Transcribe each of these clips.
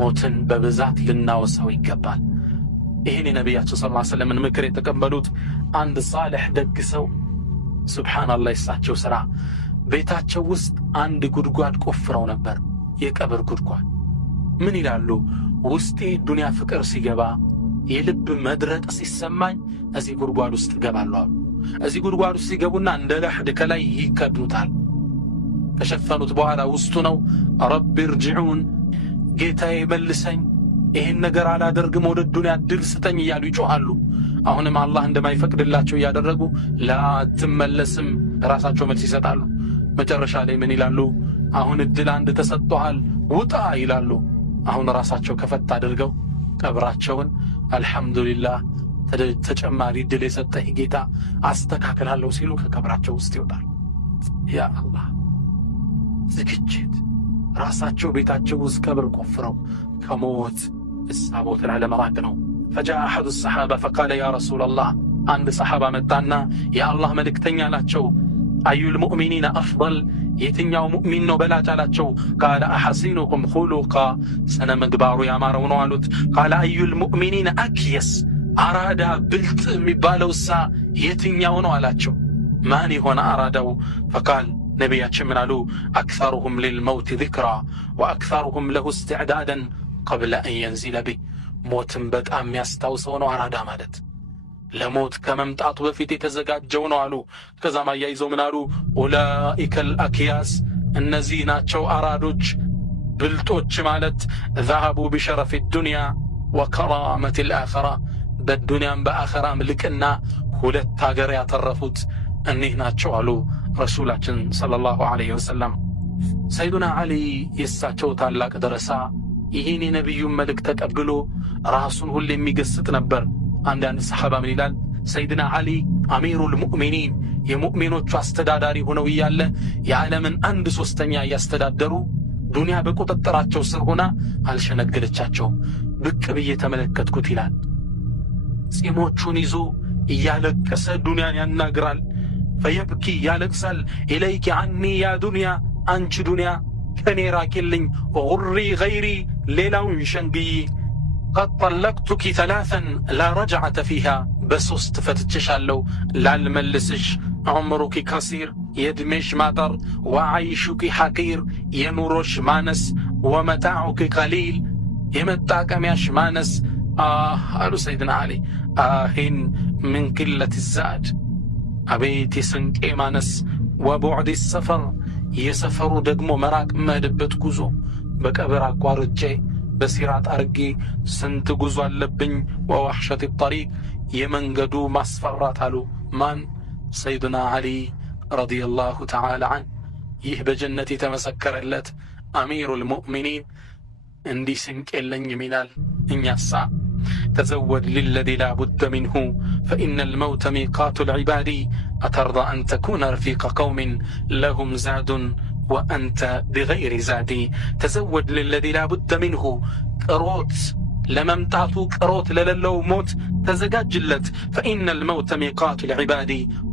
ሞትን በብዛት ልናወሳው ይገባል። ይህን የነቢያችን ሰለላሁ ዐለይሂ ወሰለም ምክር የተቀበሉት አንድ ሳልሕ ደግ ሰው ሱብሓነላህ የሳቸው ሥራ ቤታቸው ውስጥ አንድ ጉድጓድ ቆፍረው ነበር፣ የቀብር ጉድጓድ። ምን ይላሉ? ውስጤ ዱንያ ፍቅር ሲገባ የልብ መድረቅ ሲሰማኝ እዚህ ጉድጓድ ውስጥ እገባለሁ አሉ። እዚህ ጉድጓድ ውስጥ ሲገቡና እንደ ለሕድ ከላይ ይከድኑታል። ከሸፈኑት በኋላ ውስጡ ነው ረቢ እርጅዑን፣ ጌታዬ መልሰኝ፣ ይህን ነገር አላደርግም፣ ወደ ዱንያ ድል ስጠኝ እያሉ ይጮኻሉ። አሁንም አላህ እንደማይፈቅድላቸው እያደረጉ ላትመለስም ራሳቸው መልስ ይሰጣሉ። መጨረሻ ላይ ምን ይላሉ? አሁን እድል አንድ ተሰጥቶሃል ውጣ ይላሉ። አሁን ራሳቸው ከፈት አድርገው ቀብራቸውን አልሐምዱሊላህ ተጨማሪ እድል የሰጠህ ጌታ አስተካክላለሁ ሲሉ ከቀብራቸው ውስጥ ይወጣል። ያ አላህ ዝግጅት! ራሳቸው ቤታቸው ውስጥ ቀብር ቆፍረው ከሞት እሳ ቦታ ለመራቅ ነው። ፈጃአ አሐዱ ሰሓባ ፈቃለ ያ ረሱለላህ፣ አንድ ሰሓባ መጣና የአላህ መልእክተኛ አላቸው፣ አዩል ሙእሚኒነ አፍضል፣ የትኛው ሙእሚን ነው በላጭ አላቸው። ቃለ አሐሲኑኩም ኹሉቃ፣ ስነ ምግባሩ ያማረው ነው አሉት። ቃለ አዩል ሙእሚኒነ አክየስ፣ አራዳ ብልጥ የሚባለው እሳ የትኛው ነው አላቸው። ማን የሆነ አራዳው? ፈቃል ነቢያችን ምን አሉ? አክሰሩሁም ሊልመውት ዚክራ ወአክሰሩሁም ለሁ እስትዕዳደን ቀብለ አን የንዚለ ቢህ፣ ሞትን በጣም የሚያስታውሰው ነው አራዳ ማለት፣ ለሞት ከመምጣቱ በፊት የተዘጋጀው ነው አሉ። ከዛም አያይዘው ምን አሉ? ኡላኢከል አክያስ፣ እነዚህ ናቸው አራዶች ብልጦች ማለት ዘሀቡ ቢሸረፊ ዱንያ ወከራመት ልአኸራ፣ በዱንያም በአኸራም ልቅና ሁለት ሀገር ያተረፉት እኒህ ናቸው አሉ ረሱላችን ሰለላሁ ዐለይሂ ወሰለም። ሰይዱና ዓሊ የእሳቸው ታላቅ ደረሳ ይህን የነቢዩን መልእክት ተቀብሎ ራሱን ሁሌ የሚገስጥ ነበር። አንዳንድ ሰሓባ ምን ይላል? ሰይድና ዓሊ አሚሩል ሙእሚኒን፣ የሙእሚኖቹ አስተዳዳሪ ሆነው እያለ የዓለምን 1/3 እያስተዳደሩ ዱንያ በቁጥጥራቸው ስር ሆና አልሸነገለቻቸውም። ብቅ ብዬ ተመለከትኩት ይላል። ጺሞቹን ይዞ እያለቀሰ ዱንያን ያናግራል። ፈየብኪ፣ ያለቅሳል። ኢለይኪ ዐኒ ያ ዱንያ፣ አንቺ ዱንያ ከኔ ራቂልኝ። ወጉሪ ገይሪ፣ ሌላውን ሸንግይ። ቀድ ጠለቅቱኪ 3 ላ ረጅዐተ ፊሃ፣ በ3 ፈትቼሻለሁ ላልመልስሽ። ዑምሩኪ ከሲር፣ የዕድሜሽ ማጠር። ወዐይሹኪ ሐቂር፣ የኑሮሽ ማነስ። ወመታዑኪ ቀሊል፣ የመጣቀሚያሽ ማነስ። አሉ ሰይድና ዓሊ፣ አሂን ምን ቂለት ዛድ፣ አቤት የስንቄ ማነስ። ወቡዕድ ሰፈር፣ የሰፈሩ ደግሞ መራቅ መሄድበት ጉዞ። በቀብር አቋርጬ በሲራጥ አርጌ ስንት ጉዞ አለብኝ። ወወሕሸት ጠሪቅ፣ የመንገዱ ማስፈራት አሉ። ማን? ሰይድና ዓሊ ረዲየላሁ ተዓላ ዐን። ይህ በጀነት የተመሰከረለት አሚሩል ሙእሚኒን እንዲህ ስንቅ የለኝም ይላል። እኛሳ ተዘወድ ሊለዚ ላ ቡደ ሚንሁ ፈኢነ ልመውተ ሚቃቱ ልዕባዲ አተርዳ አን ተኩነ ረፊቀ ቀውምን ለሁም ዛዱን ወአንተ ቢገይሪ ዛዲ። ተዘወድ ሊለዚ ላ ቡደ ሚንሁ፣ ቅሮት ለመምጣቱ ቅሮት ለሌለው ሞት ተዘጋጅለት። ፈኢነ ልመውተ ሚቃቱ ልዕባዲ፣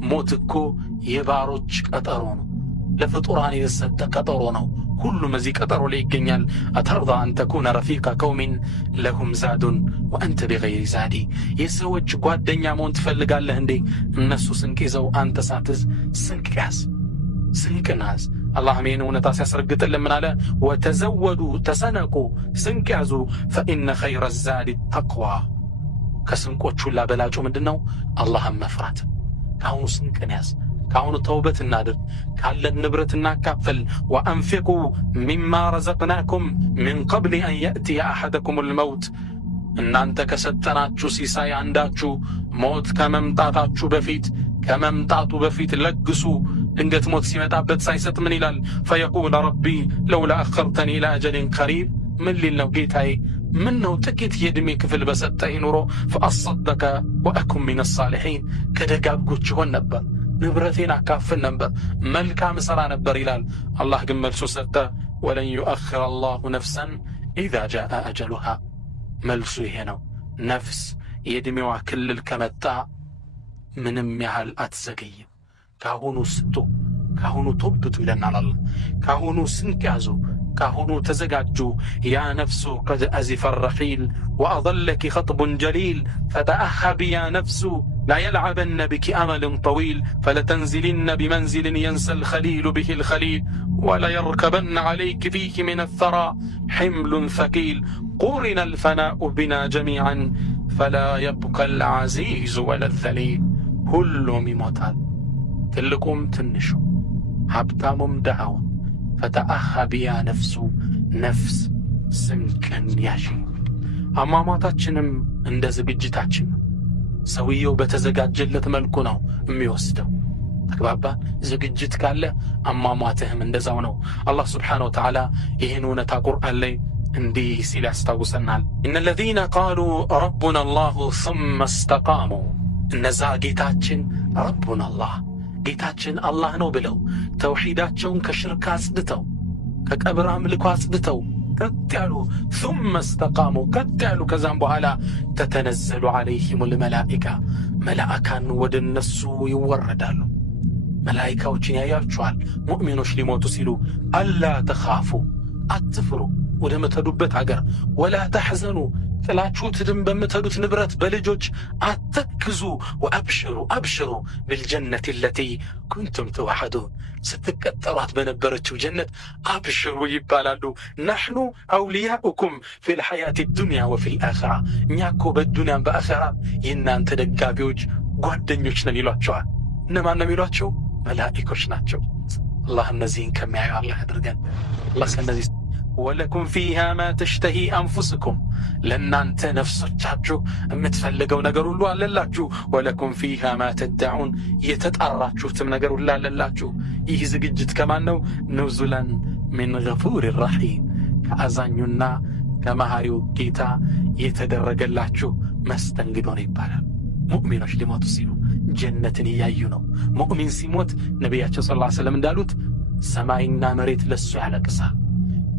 ሞት እኮ የባሮች ቀጠሮ ነው፣ ለፍጡራን የተሰጠ ቀጠሮ ነው። ሁሉም እዚህ ቀጠሮ ላይ ይገኛል። አተርዳ አን ተኩነ ረፊቀ ቀውሚን ለሁም ዛዱን ወአንተ ቢገይሪ ዛዲ። የሰዎች ጓደኛ መሆን ትፈልጋለህ እንዴ? እነሱ ስንቅ ይዘው አንተ ሳትዝ ስንቅ ያዝ፣ ስንቅን ያዝ። አላህም ይህን እውነታ ሲያስረግጥልን ምን አለ? ወተዘወዱ፣ ተሰነቁ፣ ስንቅ ያዙ። ፈኢነ ኸይረ ዛዲ ተቅዋ፣ ከስንቆች ሁላ በላጩ ምንድን ነው? አላህን መፍራት። ከአሁኑ ስንቅን ያዝ፣ ከአሁኑ ተውበት እናድርግ፣ ካለን ንብረት እናካፈል። ወአንፊቁ ሚማ ረዘቅናኩም ሚን ቀብል አን የእትየ አሐደኩም ልመውት፣ እናንተ ከሰጠናችሁ ሲሳይ አንዳችሁ ሞት ከመምጣቱ በፊት ለግሱ። ድንገት ሞት ሲመጣበት ሳይሰጥ ምን ይላል? ፈየቁል ረቢ ለውላ አኸርተኒ ኢላ አጀሊን ቀሪብ፣ ምን ሊል ነው? ጌታዬ ምን ነው ጥቂት የዕድሜ ክፍል በሰጠኝ ኑሮ ፈአሰደቀ ወአኩን ሚነ ሳሊሒን፣ ከደጋጎች ይሆን ነበር፣ ንብረቴን አካፍል ነበር፣ መልካም ሠራ ነበር ይላል። አላህ ግን መልሶ ሰጠ፣ ወለን ዩአኽር አላሁ ነፍሰን ኢዛ ጃአ አጀሉሃ። መልሱ ይሄ ነው። ነፍስ የዕድሜዋ ክልል ከመጣ ምንም ያህል አትዘገይም። ካሁኑ ስጡ፣ ካሁኑ ቶብቱ ይለናል አላህ። ካሁኑ ስንቅ ያዙ፣ كهنو تزجاجو يا نفس قد أزف الرحيل وأظلك خطب جليل فتأخب يا نفس لا يلعبن بك أمل طويل فلتنزلن بمنزل ينسى الخليل به الخليل ولا يركبن عليك فيه من الثرى حمل ثقيل قورن الفناء بنا جميعا فلا يبقى العزيز ولا الذليل كلهم يموتال تلكم تنشو حبتامم دعو فتأخب يا نفس سنكن ياشي أما ما تاتشنم عند زجاجتاتشن سويو بتزجاجلت ملكو ነው የሚወስደው ተግባባ ዝግጅት ካለ አማማትህም እንደዛው ነው አላህ Subhanahu Wa Ta'ala ይሄን እውነታ ቁርአን ላይ እንዲህ ሲል ያስታውሰናል إن الذين قالوا ربنا الله ثم استقاموا እነዛ ጌታችን ربنا الله ጌታችን አላህ ነው ብለው ተውሂዳቸውን ከሽርክ አጽድተው ከቀብር አምልኮ አጽድተው كتالو ثم استقاموا كتالو كزان بوهلا تتنزل عليهم الملائكة ملائكة ودن النسو يوردالو ملائكة وچين يارچوال مؤمنوش لموتو سيلو ألا تخافوا أتفروا ودم تدبت عقر ولا تحزنوا ጥላችሁ ትድም በመተዱት ንብረት በልጆች አትክዙ وأبشروا بالجنة التي كنتم توعدون ستكترات بنبرتشو جنة أبشروا يبالالو نحن أولياؤكم في الحياة الدنيا وفي الآخرة نياكو بالدنيا بآخرة ينان تدقابيوج قدنيوش نميلواتشوها إنما نميلواتشو ملائكوش ناتشو الله النزين كم يعي الله درقان الله سنزين ولكم فيها ما تشتهي أنفسكم لأن أنت نفسك متفلقوا نقروا الله للاجو ولكم فيها ما تدعون يتتأراتشو تم نقروا الله للاجو يهزق جد كمان نزلا من غفور الرحيم كأزانيونا كما هاريو كيتا يتدرق اللاجو مستنقدون يبالا مؤمنوش لما تصيروا جنة يايونو مؤمن سيموت نبياتي صلى الله عليه وسلم دالوت سماينا مريت لسو على قصة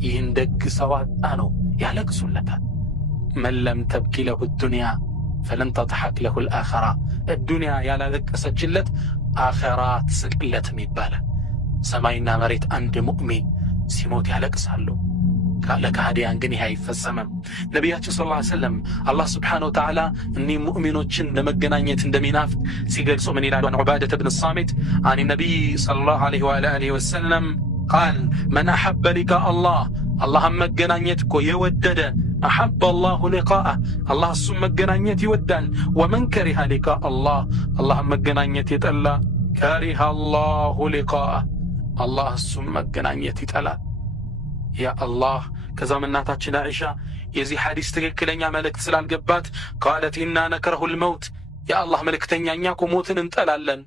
يندق سوات آنو يعلقسو لتا من لم تبكي له الدنيا فلن تضحك له الآخرة الدنيا يعلق سجلت آخرات سجلت ميبالا سماينا مريت عند مؤمن سيموت يعلقسالو لك هادي عنقني هاي فالسمم نبياتي صلى الله عليه وسلم الله سبحانه وتعالى اني مؤمنو جن لمقنانية اندمينافت سيقل من إلى عن عبادة بن الصامت عن النبي صلى الله عليه وآله وسلم قال من أحب لقاء الله اللهم مقنانيتكو يودد أحب الله لقاءه الله سم مقنانيت يودان ومن كره لقاء الله اللهم مقنانيت يتألا كره الله لقاءه الله سم مقنانيت يتألا يا الله كذا من ناتاتنا عيشة يزي حديث تككلن يا ملك سلال قبات قالت إنا نكره الموت يا الله ملك تنيانياكو موتن انتلالن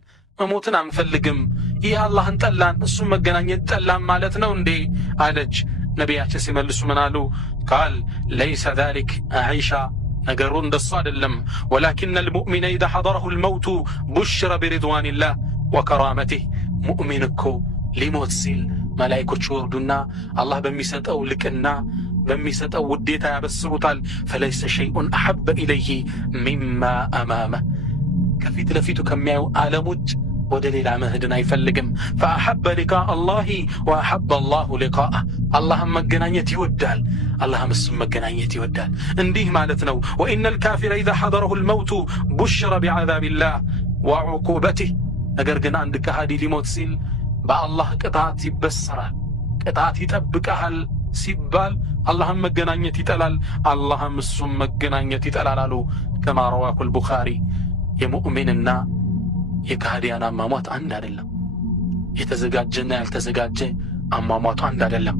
موتن عم فلقم يا الله انتلان السم مقنانيت انتلان مالتنا وندي عالج نبياتي سيملسو منالو قال ليس ذلك عيشة نقرون بالصاد اللم ولكن المؤمن إذا حضره الموت بشر برضوان الله وكرامته مؤمنكو لموت سيل ملائكة شوردنا الله بميسطو لكنا بميسطو وديتا يبسروتال فليس شيء أحب إليه مما أمامه كفيت لفيتو كمياو آلموج ودليل عمهدنا يفلقم فأحب لقاء الله وأحب الله لقاءه اللهم مقنانيت يودال اللهم السم مقنانيت يودال انديه مالتنو وإن الكافر إذا حضره الموت بشر بعذاب الله وعقوبته أقرقنا عندك هادي لموت سيل بقى الله قطعت يبسرال قطعت يتبقها سيبال اللهم مقنانيت يتلال اللهم السم مقنانيت يتلالالو كما رواه البخاري يمؤمننا የካህዲያን አሟሟት አንድ አይደለም የተዘጋጀና ያልተዘጋጀ አሟሟቱ አንድ አይደለም